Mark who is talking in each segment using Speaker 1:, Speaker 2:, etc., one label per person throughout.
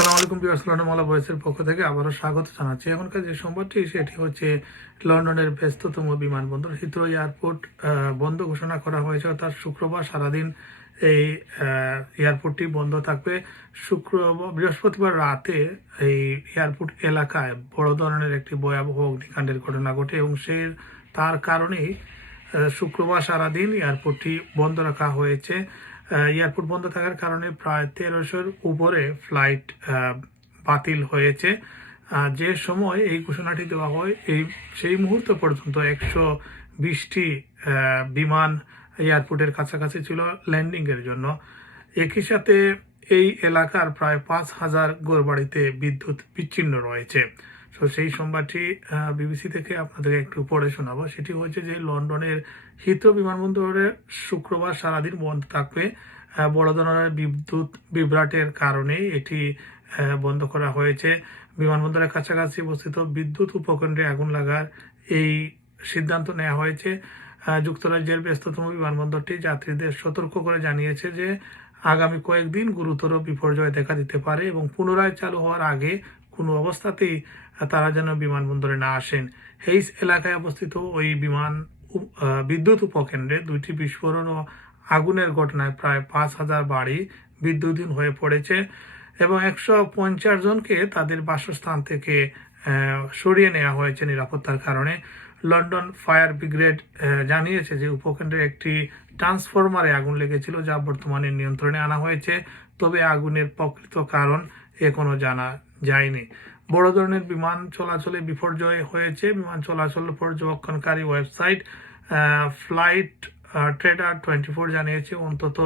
Speaker 1: সালাম আলাইকুম বিয়ার্স লন্ডন মালা বয়েসের পক্ষ থেকে আবারও স্বাগত জানাচ্ছি। এখনকার যে সংবাদটি, সেটি হচ্ছে লন্ডনের ব্যস্ততম বিমানবন্দর হিথ্রো এয়ারপোর্ট বন্ধ ঘোষণা করা হয়েছে। অর্থাৎ শুক্রবার সারাদিন এই এয়ারপোর্টটি বন্ধ থাকবে। শুক্রবার বৃহস্পতিবার রাতে এই এয়ারপোর্ট এলাকায় বড় ধরনের একটি ভয়াবহ অগ্নিকাণ্ডের ঘটনা ঘটে এবং সে, তার কারণেই শুক্রবার সারাদিন এয়ারপোর্টটি বন্ধ রাখা হয়েছে। এয়ারপোর্ট বন্ধ থাকার কারণে প্রায় তেরোশোর উপরে ফ্লাইট বাতিল হয়েছে। যে সময় এই ঘোষণাটি দেওয়া হয়, এই, সেই মুহূর্ত পর্যন্ত একশো বিশটি বিমান এয়ারপোর্টের কাছাকাছি ছিল ল্যান্ডিংয়ের জন্য। একই সাথে এই এলাকার প্রায় পাঁচ হাজার গোরবাড়িতে বিদ্যুৎ বিচ্ছিন্ন রয়েছে। তো সেই সংবাদটি বিবিসি থেকে আপনাদের একটু পড়ে শোনাবো। সেটি হচ্ছে যে লন্ডনের হিথ্রো বিমানবন্দরে শুক্রবার সারাদিন বন্ধ থাকবে বড় ধরনের বিদ্যুৎ বিভ্রাটের কারণে এটি বন্ধ করা হয়েছে। বিমানবন্দরের কাছাকাছি অবস্থিত বিদ্যুৎ উপকেন্দ্রে আগুন লাগার এই সিদ্ধান্ত নেওয়া হয়েছে। যুক্তরাজ্যের ব্যস্ততম বিমানবন্দরটি যাত্রীদের সতর্ক করে জানিয়েছে যে আগামী কয়েকদিন গুরুতর বিপর্যয় দেখা দিতে পারে এবং পুনরায় চালু হওয়ার আগে কোনো অবস্থাতেই তারা যেন বিমানবন্দরে না আসেন। হেইস এলাকায় অবস্থিত ওই বিমান বিদ্যুৎ উপকেন্দ্রে দুইটি বিস্ফোরণ ও আগুনের ঘটনায় প্রায় পাঁচ হাজার বাড়ি বিদ্যুৎহীন হয়ে পড়েছে এবং একশো পঞ্চাশ জনকে তাদের বাসস্থান থেকে সরিয়ে নেওয়া হয়েছে নিরাপত্তার কারণে। লন্ডন ফায়ার ব্রিগেড জানিয়েছে যে উপকেন্দ্রে একটি ট্রান্সফরমারে আগুন লেগেছিল যা বর্তমানে নিয়ন্ত্রণে আনা হয়েছে, তবে আগুনের প্রকৃত কারণ এখনও জানা যায়নি। বড় ধরনের বিমান চলাচলে বিপর্যয় হয়েছে। বিমান চলাচল পর্যবেক্ষণকারী website flight radar twenty four জানিয়েছে, অন্তত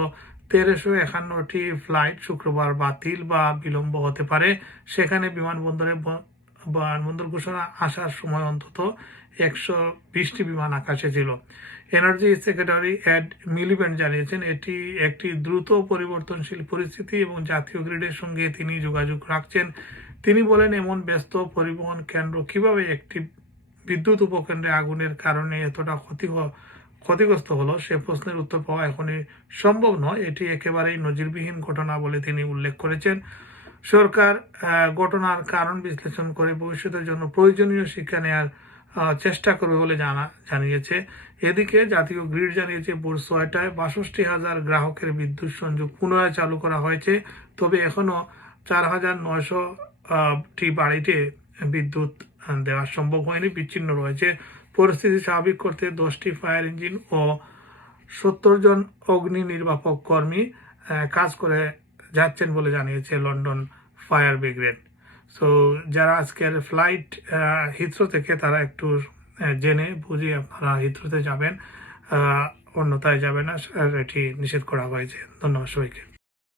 Speaker 1: তেরোশো একান্নটি ফ্লাইট শুক্রবার বাতিল বা বিলম্ব হতে পারে। সেখানে বিমানবন্দরে ব- বিমানবন্দর ঘোষণা আসার সময় অন্তত একশো বিশটি বিমান আকাশে ছিল। এনার্জি সেক্রেটারি অ্যাড মিলিব্যান্ড জানিয়েছেন, এটি একটি দ্রুত পরিবর্তনশীল পরিস্থিতি এবং জাতীয় গ্রিডের সঙ্গে তিনি যোগাযোগ রাখছেন। তিনি বলেন, এমন ব্যস্ত পরিবহন কেন্দ্র কীভাবে একটি বিদ্যুৎ উপকেন্দ্রে আগুনের কারণে এতটা ক্ষতি ক্ষতিগ্রস্ত হলো, সে প্রশ্নের উত্তর পাওয়া এখনই সম্ভব নয়। এটি একেবারেই নজিরবিহীন ঘটনা বলে তিনি উল্লেখ করেছেন। সরকার ঘটনার কারণ বিশ্লেষণ করে ভবিষ্যতের জন্য প্রয়োজনীয় শিক্ষা নেওয়ার চেষ্টা করবে বলে জানা, জানিয়েছে। এদিকে জাতীয় গ্রিড জানিয়েছে, ভোর ছয়টায় বাষট্টি হাজার গ্রাহকের বিদ্যুৎ সংযোগ পুনরায় চালু করা হয়েছে। তবে এখনও চার হাজার নয়শো টি বাড়িতে বিদ্যুৎ দেওয়া সম্ভব হয়নি, বিচ্ছিন্ন রয়েছে। পরিস্থিতি স্বাভাবিক করতে দশটি ফায়ার ইঞ্জিন ও সত্তর জন অগ্নি নির্বাপক কর্মী কাজ করে যাচ্ছেন বলে জানিয়েছে লন্ডন ফায়ার ব্রিগেড। সো, যারা আজকের ফ্লাইট হিথ্রো থেকে তারা একটু জেনে বুঝে আপনারা হিথ্রোতে যাবেন অন্যথায় যাবেন না এটি নিষেধ করা হয়েছে। ধন্যবাদ সবাইকে।